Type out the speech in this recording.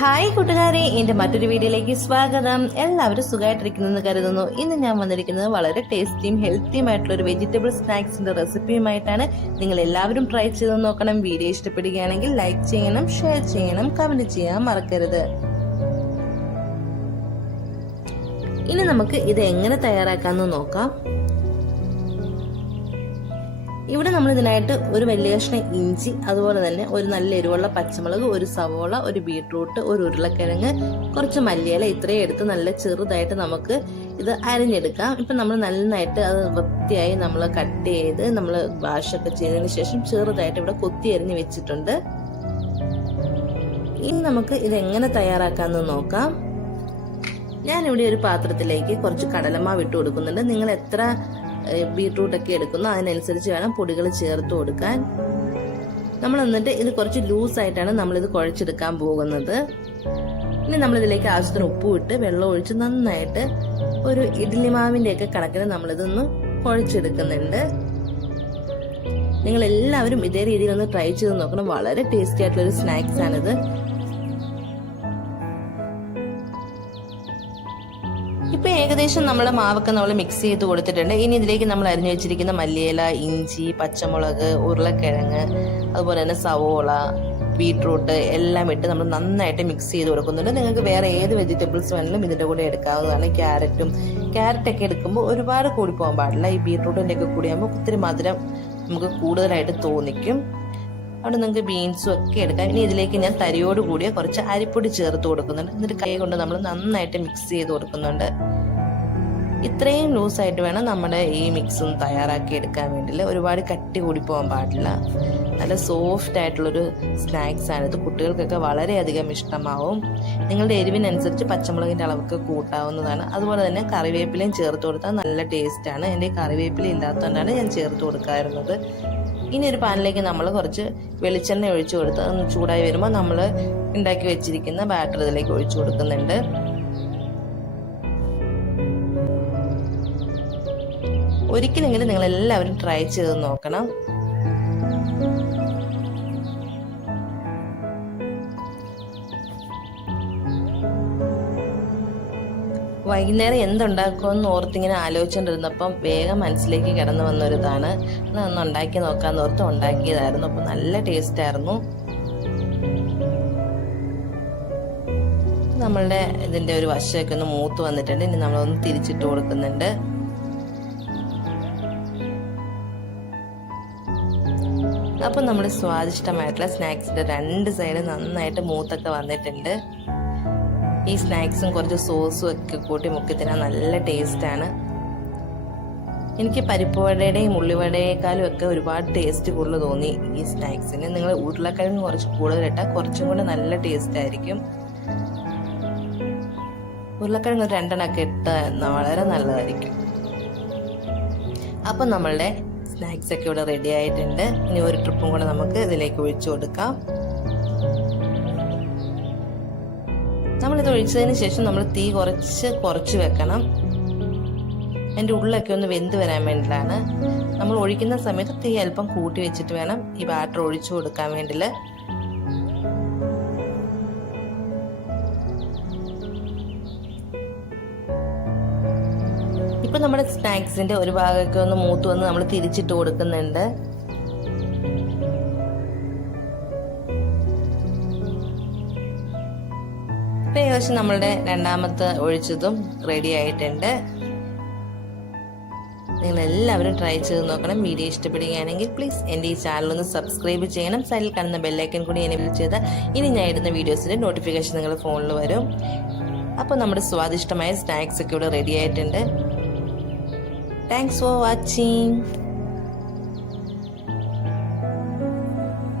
Hi കൂട്ടുകാരെ, എന്റെ മറ്റൊരു വീഡിയോയിലേക്ക് സ്വാഗതം. എല്ലാവരും സുഖമായിട്ടിരിക്കുന്നെന്ന് കരുതുന്നു. ഇന്ന് ഞാൻ വന്നിരിക്കുന്നത് വളരെ ടേസ്റ്റിയും ഹെൽത്തിയും ആയിട്ടുള്ള ഒരു വെജിറ്റബിൾ സ്നാക്സിന്റെ റെസിപ്പിയുമായിട്ടാണ്. നിങ്ങൾ എല്ലാവരും ട്രൈ ചെയ്ത് നോക്കണം. വീഡിയോ ഇഷ്ടപ്പെടുകയാണെങ്കിൽ ലൈക്ക് ചെയ്യണം, ഷെയർ ചെയ്യണം, കമന്റ് ചെയ്യാൻ മറക്കരുത്. ഇനി നമുക്ക് ഇത് എങ്ങനെ തയ്യാറാക്കാമെന്ന് നോക്കാം. ഇവിടെ നമ്മൾ ഇതിനായിട്ട് ഒരു വലിയ കഷ്ണം ഇഞ്ചി, അതുപോലെ തന്നെ ഒരു നല്ല എരിവുള്ള പച്ചമുളക്, ഒരു സവോള, ഒരു ബീട്രൂട്ട്, ഒരു ഉരുളക്കിഴങ്ങ്, കുറച്ച് മല്ലിയില, ഇത്രയും എടുത്ത് നല്ല ചെറുതായിട്ട് നമുക്ക് ഇത് അരിഞ്ഞെടുക്കാം. ഇപ്പം നമ്മൾ നന്നായിട്ട് അത് വൃത്തിയായി നമ്മൾ കട്ട് ചെയ്ത് നമ്മൾ വാഷൊക്കെ ചെയ്തതിന് ശേഷം ചെറുതായിട്ട് ഇവിടെ കൊത്തി അരിഞ്ഞ് വെച്ചിട്ടുണ്ട്. ഇനി നമുക്ക് ഇത് എങ്ങനെ തയ്യാറാക്കാമെന്ന് നോക്കാം. ഞാനിവിടെ ഒരു പാത്രത്തിലേക്ക് കുറച്ച് കടലമാവ് ഇട്ട് കൊടുക്കുന്നുണ്ട്. നിങ്ങൾ എത്ര ബീട്രൂട്ട് ഒക്കെ എടുക്കുന്നു അതിനനുസരിച്ച് വേണം പൊടികൾ ചേർത്ത് കൊടുക്കാൻ. നമ്മൾ എന്നിട്ട് ഇത് കുറച്ച് ലൂസായിട്ടാണ് നമ്മളിത് കുഴച്ചെടുക്കാൻ പോകുന്നത്. ഇനി നമ്മളിതിലേക്ക് ആവശ്യത്തിന് ഉപ്പും ഇട്ട് വെള്ളം ഒഴിച്ച് നന്നായിട്ട് ഒരു ഇഡ്ഡലി മാവിന്റെ ഒക്കെ കണക്കിന് നമ്മളിതൊന്ന് കുഴച്ചെടുക്കുന്നുണ്ട്. നിങ്ങൾ എല്ലാവരും ഇതേ രീതിയിൽ ഒന്ന് ട്രൈ ചെയ്ത് നോക്കണം. വളരെ ടേസ്റ്റി ആയിട്ടുള്ള ഒരു സ്നാക്സ് ആണിത്. ഇപ്പൊ ഏകദേശം നമ്മുടെ മാവൊക്കെ നമ്മൾ മിക്സ് ചെയ്ത് കൊടുത്തിട്ടുണ്ട്. ഇനി ഇതിലേക്ക് നമ്മൾ അരിഞ്ഞു വെച്ചിരിക്കുന്ന മല്ലിയില, ഇഞ്ചി, പച്ചമുളക്, ഉരുളക്കിഴങ്ങ്, അതുപോലെ തന്നെ സവോള, ബീട്രൂട്ട് എല്ലാം ഇട്ട് നമ്മൾ നന്നായിട്ട് മിക്സ് ചെയ്ത് കൊടുക്കുന്നുണ്ട്. നിങ്ങൾക്ക് വേറെ ഏത് വെജിറ്റബിൾസ് വേണമെങ്കിലും ഇതിന്റെ കൂടെ എടുക്കാവുന്നതാണ്. ക്യാരറ്റൊക്കെ എടുക്കുമ്പോൾ ഒരുപാട് കൂടി പോകാൻ പാടില്ല. ഈ ബീട്രൂട്ടിന്റെ ഒക്കെ കൂടി ആകുമ്പോൾ ഒത്തിരി മധുരം നമുക്ക് കൂടുതലായിട്ട് തോന്നിക്കും. അവിടെ നിങ്ങൾക്ക് ബീൻസും ഒക്കെ എടുക്കാം. ഇനി ഇതിലേക്ക് ഞാൻ തരിയോട് കൂടിയ കുറച്ച് അരിപ്പൊടി ചേർത്ത് കൊടുക്കുന്നുണ്ട്. എന്നിട്ട് കൈ കൊണ്ട് നമ്മൾ നന്നായിട്ട് മിക്സ് ചെയ്ത് കൊടുക്കുന്നുണ്ട്. ഇത്രയും ലൂസായിട്ട് വേണം നമ്മുടെ ഈ മിക്സും തയ്യാറാക്കി എടുക്കാൻ വേണ്ടിയില്ല. ഒരുപാട് കട്ടി കൂടി പോകാൻ പാടില്ല. നല്ല സോഫ്റ്റ് ആയിട്ടുള്ളൊരു സ്നാക്സ് ആണിത്. കുട്ടികൾക്കൊക്കെ വളരെയധികം ഇഷ്ടമാവും. നിങ്ങളുടെ എരിവിനനുസരിച്ച് പച്ചമുളകിന്റെ അളവൊക്കെ കൂട്ടാവുന്നതാണ്. അതുപോലെ തന്നെ കറിവേപ്പിലയും ചേർത്ത് കൊടുത്താൽ നല്ല ടേസ്റ്റാണ്. എൻ്റെ കറിവേപ്പില ഇല്ലാത്തതുകൊണ്ടാണ് ഞാൻ ചേർത്ത് കൊടുക്കാറുള്ളത്. ഇനി ഒരു പാനിലേക്ക് നമ്മൾ കുറച്ച് വെളിച്ചെണ്ണ ഒഴിച്ചു കൊടുത്ത് ഒന്ന് ചൂടായി വരുമ്പോൾ നമ്മൾ ഉണ്ടാക്കി വെച്ചിരിക്കുന്ന ബാറ്റർ ഇതിലേക്ക് ഒഴിച്ചു കൊടുക്കുന്നുണ്ട്. ഒരിക്കലെങ്കിലും നിങ്ങൾ എല്ലാവരും ട്രൈ ചെയ്ത് നോക്കണം. വൈകുന്നേരം എന്തുണ്ടാക്കുമെന്ന് ഓർത്തിങ്ങനെ ആലോചിച്ചുകൊണ്ടിരുന്നപ്പം വേഗം മനസ്സിലേക്ക് കിടന്നു വന്നൊരിതാണ്. ഒന്ന് ഉണ്ടാക്കി നോക്കാന്ന് ഓർത്ത് ഉണ്ടാക്കിയതായിരുന്നു. അപ്പം നല്ല ടേസ്റ്റ് ആയിരുന്നു. നമ്മളുടെ ഇതിന്റെ ഒരു വശമൊക്കെ ഒന്ന് മൂത്ത് വന്നിട്ടുണ്ട്. ഇനി നമ്മളൊന്ന് തിരിച്ചിട്ട് കൊടുക്കുന്നുണ്ട്. അപ്പം നമ്മുടെ സ്വാദിഷ്ടമായിട്ടുള്ള സ്നാക്സിന്റെ രണ്ട് സൈഡ് നന്നായിട്ട് മൂത്തൊക്കെ വന്നിട്ടുണ്ട്. ഈ സ്നാക്സും കുറച്ച് സോസും ഒക്കെ കൂട്ടി മുക്കി തിന്നാൻ നല്ല ടേസ്റ്റാണ്. എനിക്ക് പരിപ്പുവടയുടെയും ഉള്ളിവടയേക്കാളും ഒക്കെ ഒരുപാട് ടേസ്റ്റ് കൂടുതൽ തോന്നി ഈ സ്നാക്സിന്. നിങ്ങൾ ഉരുളക്കിഴങ്ങ് കുറച്ച് കൂടുതലിട്ടാൽ കുറച്ചും കൂടെ നല്ല ടേസ്റ്റ് ആയിരിക്കും. ഉരുളക്കിഴങ്ങ് 2 ഇട്ട് വളരെ നല്ലതായിരിക്കും. അപ്പം നമ്മളുടെ സ്നാക്സ് ഒക്കെ ഇവിടെ റെഡി ആയിട്ടുണ്ട്. ഇനി ഒരു ട്രിപ്പും കൂടെ നമുക്ക് ഇതിലേക്ക് ഒഴിച്ചു കൊടുക്കാം. നമ്മളിത് ഒഴിച്ചതിന് ശേഷം നമ്മൾ തീ കുറച്ച് വെക്കണം. അതിൻ്റെ ഉള്ളൊക്കെ ഒന്ന് വെന്ത് വരാൻ വേണ്ടിയിട്ടാണ്. നമ്മൾ ഒഴിക്കുന്ന സമയത്ത് തീ അല്പം കൂട്ടി വെച്ചിട്ട് വേണം ഈ ബാറ്റർ ഒഴിച്ചു കൊടുക്കാൻ വേണ്ടിയിട്ട്. ഇപ്പൊ നമ്മുടെ സ്നാക്സിന്റെ ഒരു ഭാഗമൊക്കെ ഒന്ന് മൂത്ത് വന്ന് നമ്മൾ തിരിച്ചിട്ട് കൊടുക്കുന്നുണ്ട്. ഏകദേശം നമ്മളുടെ രണ്ടാമത്തെ ഒഴിച്ചതും റെഡി ആയിട്ടുണ്ട്. നിങ്ങൾ എല്ലാവരും ട്രൈ ചെയ്ത് നോക്കണം. വീഡിയോ ഇഷ്ടപ്പെടുകയാണെങ്കിൽ പ്ലീസ് എൻ്റെ ഈ ചാനൽ ഒന്ന് സബ്സ്ക്രൈബ് ചെയ്യണം. സൈഡിൽ കാണുന്ന ബെല്ലൈക്കൻ കൂടി എനേബിൾ ചെയ്താൽ ഇനി ഞാൻ ഇടുന്ന വീഡിയോസിന്റെ നോട്ടിഫിക്കേഷൻ നിങ്ങളുടെ ഫോണിൽ വരും. അപ്പോൾ നമ്മുടെ സ്വാദിഷ്ടമായ സ്നാക്സ് ഒക്കെ ഇവിടെ റെഡി ആയിട്ടുണ്ട്. Thanks for watching.